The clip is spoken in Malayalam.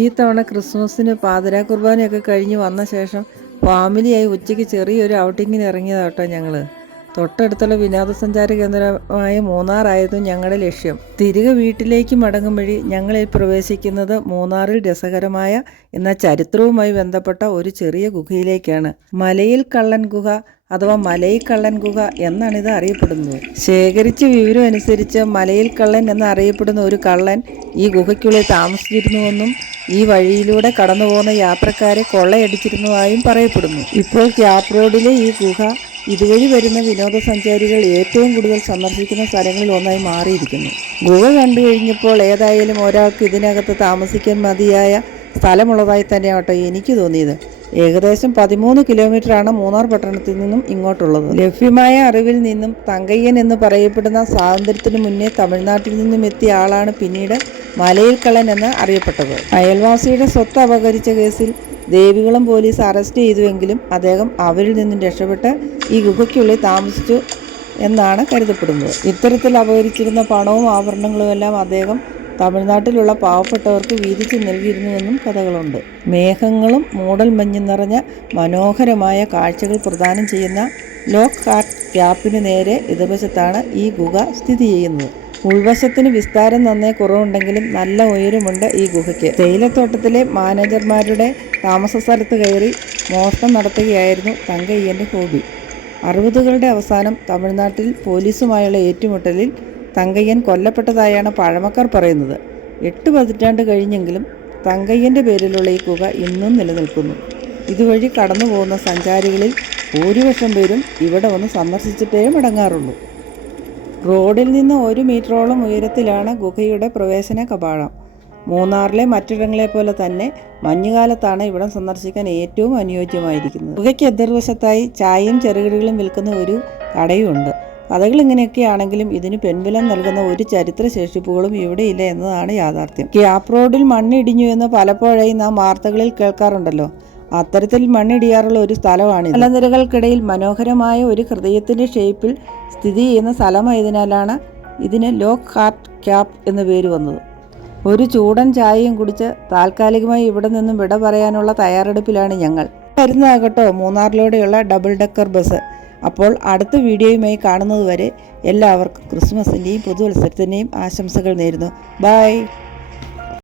ഈ തവണ ക്രിസ്മസിന് പാതിരാ കുർബാനയൊക്കെ കഴിഞ്ഞ് വന്ന ശേഷം ഫാമിലിയായി ഉച്ചയ്ക്ക് ചെറിയൊരു ഔട്ടിങ്ങിന് ഇറങ്ങിയതാട്ടോ ഞങ്ങൾ. തൊട്ടടുത്തുള്ള വിനോദസഞ്ചാര കേന്ദ്രമായ മൂന്നാറായിരുന്നു ഞങ്ങളുടെ ലക്ഷ്യം. തിരികെ വീട്ടിലേക്ക് മടങ്ങും വഴി ഞങ്ങളിൽ പ്രവേശിക്കുന്നത് മൂന്നാറിൽ രസകരമായ എന്നാൽ ചരിത്രവുമായി ബന്ധപ്പെട്ട ഒരു ചെറിയ ഗുഹയിലേക്കാണ്. മലയിൽ കള്ളൻ ഗുഹ അഥവാ മലയിൽ കള്ളൻ ഗുഹ എന്നാണ് ഇത് അറിയപ്പെടുന്നത്. ശേഖരിച്ച വിവരം അനുസരിച്ച് മലയിൽ കള്ളൻ എന്നറിയപ്പെടുന്ന ഒരു കള്ളൻ ഈ ഗുഹയ്ക്കുള്ളിൽ താമസിച്ചിരുന്നുവെന്നും ഈ വഴിയിലൂടെ കടന്നു പോകുന്ന യാത്രക്കാരെ കൊള്ളയടിച്ചിരുന്നതായും പറയപ്പെടുന്നു. ഇപ്പോൾ ക്യാപ് റോഡിലെ ഈ ഗുഹ ഇതുവഴി വരുന്ന വിനോദസഞ്ചാരികൾ ഏറ്റവും കൂടുതൽ സന്ദർശിക്കുന്ന സ്ഥലങ്ങളിൽ ഒന്നായി മാറിയിരിക്കുന്നു. ഗുഹ കണ്ടു കഴിഞ്ഞപ്പോൾ ഏതായാലും ഒരാൾക്ക് ഇതിനകത്ത് താമസിക്കാൻ മതിയായ സ്ഥലമുള്ളതായി തന്നെയാട്ടോ എനിക്ക് തോന്നിയത്. ഏകദേശം 13 കിലോമീറ്ററാണ് മൂന്നാർ പട്ടണത്തിൽ നിന്നും ഇങ്ങോട്ടുള്ളത്. ലഭ്യമായ അറിവിൽ നിന്നും തങ്കയ്യൻ എന്ന് പറയപ്പെടുന്ന സ്വാതന്ത്ര്യത്തിനു മുന്നേ തമിഴ്നാട്ടിൽ നിന്നും എത്തിയ ആളാണ് പിന്നീട് മലയിൽ കള്ളൻ എന്ന് അറിയപ്പെട്ടത്. അയൽവാസിയുടെ സ്വത്ത് അപഹരിച്ച കേസിൽ ദേവികുളം പോലീസ് അറസ്റ്റ് ചെയ്തുവെങ്കിലും അദ്ദേഹം അവരിൽ നിന്നും രക്ഷപ്പെട്ട് ഈ ഗുഹയ്ക്കുള്ളിൽ താമസിച്ചു എന്നാണ് കരുതപ്പെടുന്നത്. ഇത്തരത്തിൽ അപഹരിച്ചിരുന്ന പണവും ആഭരണങ്ങളുമെല്ലാം അദ്ദേഹം തമിഴ്നാട്ടിലുള്ള പാവപ്പെട്ടവർക്ക് വീതിച്ചു നൽകിയിരുന്നുവെന്നും കഥകളുണ്ട്. മേഘങ്ങളും മൂടൽ മഞ്ഞും നിറഞ്ഞ മനോഹരമായ കാഴ്ചകൾ പ്രദാനം ചെയ്യുന്ന ലോക്ക് ഹാർട്ട് ക്യാപ്പിന് നേരെ എതിർവശത്താണ് ഈ ഗുഹ സ്ഥിതി ചെയ്യുന്നത്. ഉൾവശത്തിന് വിസ്താരം നന്നേ കുറവുണ്ടെങ്കിലും നല്ല ഉയരമുണ്ട് ഈ ഗുഹയ്ക്ക്. തേയിലത്തോട്ടത്തിലെ മാനേജർമാരുടെ താമസ സ്ഥലത്ത് കയറി മോഷണം നടത്തുകയായിരുന്നു തങ്കയ്യൻ്റെ ഹോബി. 60കളുടെ അവസാനം തമിഴ്നാട്ടിൽ പോലീസുമായുള്ള ഏറ്റുമുട്ടലിൽ തങ്കയ്യൻ കൊല്ലപ്പെട്ടതായാണ് പഴമക്കാർ പറയുന്നത്. 8 പതിറ്റാണ്ട് കഴിഞ്ഞെങ്കിലും തങ്കയ്യൻ്റെ പേരിലുള്ള ഈ ഗുഹ ഇന്നും നിലനിൽക്കുന്നു. ഇതുവഴി കടന്നു പോകുന്ന സഞ്ചാരികളിൽ ഭൂരിപക്ഷം പേരും ഇവിടെ വന്ന് സന്ദർശിച്ചിട്ടേ മടങ്ങാറുള്ളൂ. റോഡിൽ നിന്ന് 1 മീറ്ററോളം ഉയരത്തിലാണ് ഗുഹയുടെ പ്രവേശന കവാടം. മൂന്നാറിലെ മറ്റിടങ്ങളെപ്പോലെ തന്നെ മഞ്ഞുകാലത്താണ് ഇവിടം സന്ദർശിക്കാൻ ഏറ്റവും അനുയോജ്യമായിരിക്കുന്നത്. ഗുഹയ്ക്ക് എതിർവശത്തായി ചായയും ചെറുകിടകളും വിൽക്കുന്ന ഒരു കടയുമുണ്ട്. കഥകൾ ഇങ്ങനെയൊക്കെയാണെങ്കിലും ഇതിന് പെൺബലം നൽകുന്ന ഒരു ചരിത്ര ശേഷിപ്പുകളും ഇവിടെയില്ല എന്നതാണ് യാഥാർത്ഥ്യം. ക്യാപ് റോഡിൽ മണ്ണിടിഞ്ഞു എന്ന് പലപ്പോഴായി നാം വാർത്തകളിൽ കേൾക്കാറുണ്ടല്ലോ. അത്തരത്തിൽ മണ്ണിടിയാറുള്ള ഒരു സ്ഥലമാണിത്. മലനിരകൾക്കിടയിൽ മനോഹരമായ ഒരു ഹൃദയത്തിൻ്റെ ഷേപ്പിൽ സ്ഥിതി ചെയ്യുന്ന സ്ഥലമായതിനാലാണ് ഇതിന് ലോക്ക് ഹാർട്ട് ക്യാപ് എന്ന പേര് വന്നത്. ഒരു ചൂടൻ ചായയും കുടിച്ച് താൽക്കാലികമായി ഇവിടെ നിന്നും വിട പറയാനുള്ള തയ്യാറെടുപ്പിലാണ് ഞങ്ങൾ. വരുന്നതാകട്ടോ മൂന്നാറിലൂടെയുള്ള ഡബിൾ ഡെക്കർ ബസ്. അപ്പോൾ അടുത്ത വീഡിയോയുമായി കാണുന്നതുവരെ എല്ലാവർക്കും ക്രിസ്മസിൻ്റെയും പുതുവത്സരത്തിൻ്റെയും ആശംസകൾ നേരുന്നു. ബൈ.